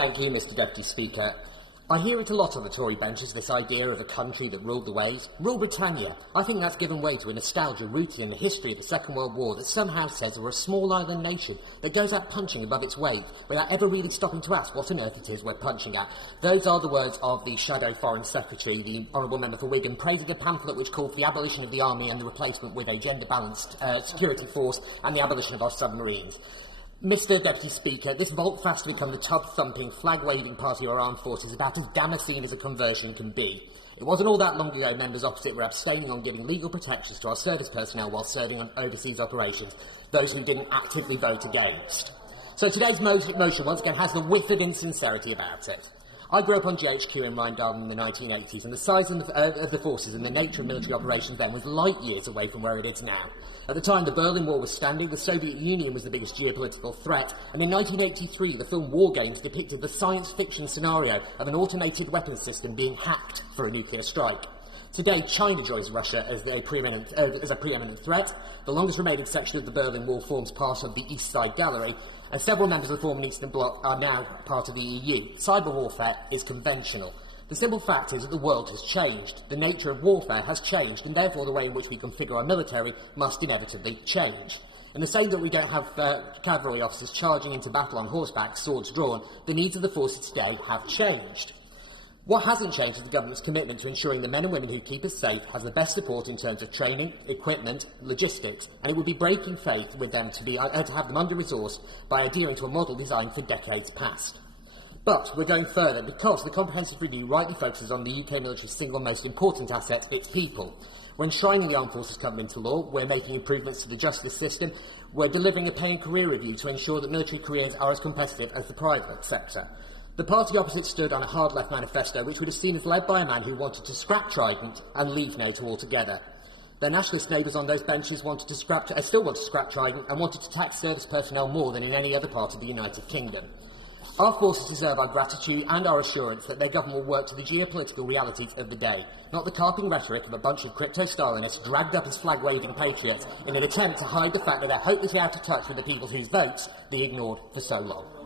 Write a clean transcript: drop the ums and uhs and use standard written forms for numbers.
Thank you, Mr Deputy Speaker. I hear it a lot on the Tory benches, this idea of a country that ruled the waves. Rule Britannia. I think that's given way to a nostalgia rooted in the history of the Second World War that somehow says we're a small island nation that goes out punching above its weight without ever really stopping to ask what on earth it is we're punching at. Those are the words of the Shadow Foreign Secretary, the Honourable Member for Wigan, praising a pamphlet which called for the abolition of the army and the replacement with a gender-balanced security force and the abolition of our submarines. Mr Deputy Speaker, this volte-face to become the tub-thumping, flag-waving party of our armed forces is about as Damascene as a conversion can be. It wasn't all that long ago members opposite were abstaining on giving legal protections to our service personnel while serving on overseas operations, those who didn't actively vote against. So today's motion once again has the whiff of insincerity about it. I grew up on GHQ in Rheindalen in the 1980s, and the size of the forces and the nature of military operations then was light years away from where it is now. At the time the Berlin Wall was standing, the Soviet Union was the biggest geopolitical threat, and in 1983 the film War Games depicted the science fiction scenario of an automated weapons system being hacked for a nuclear strike. Today, China joins Russia as a preeminent threat. The longest remaining section of the Berlin Wall forms part of the East Side Gallery, and several members of the former Eastern Bloc are now part of the EU. Cyber warfare is conventional. The simple fact is that the world has changed. The nature of warfare has changed, and therefore the way in which we configure our military must inevitably change. In the same that we don't have cavalry officers charging into battle on horseback, swords drawn, the needs of the forces today have changed. What hasn't changed is the government's commitment to ensuring the men and women who keep us safe has the best support in terms of training, equipment, logistics, and it would be breaking faith with them to have them under-resourced by adhering to a model designed for decades past. But we're going further because the comprehensive review rightly focuses on the UK military's single most important asset, its people. When enshrining the Armed Forces Covenant into law, we're making improvements to the justice system, we're delivering a pay and career review to ensure that military careers are as competitive as the private sector. The party opposite stood on a hard-left manifesto which would have seen as led by a man who wanted to scrap Trident and leave NATO altogether. Their nationalist neighbours on those benches still want to scrap Trident and wanted to tax service personnel more than in any other part of the United Kingdom. Our forces deserve our gratitude and our assurance that their government will work to the geopolitical realities of the day, not the carping rhetoric of a bunch of crypto-Stalinists dragged up as flag-waving patriots in an attempt to hide the fact that they're hopelessly out of touch with the people whose votes they ignored for so long.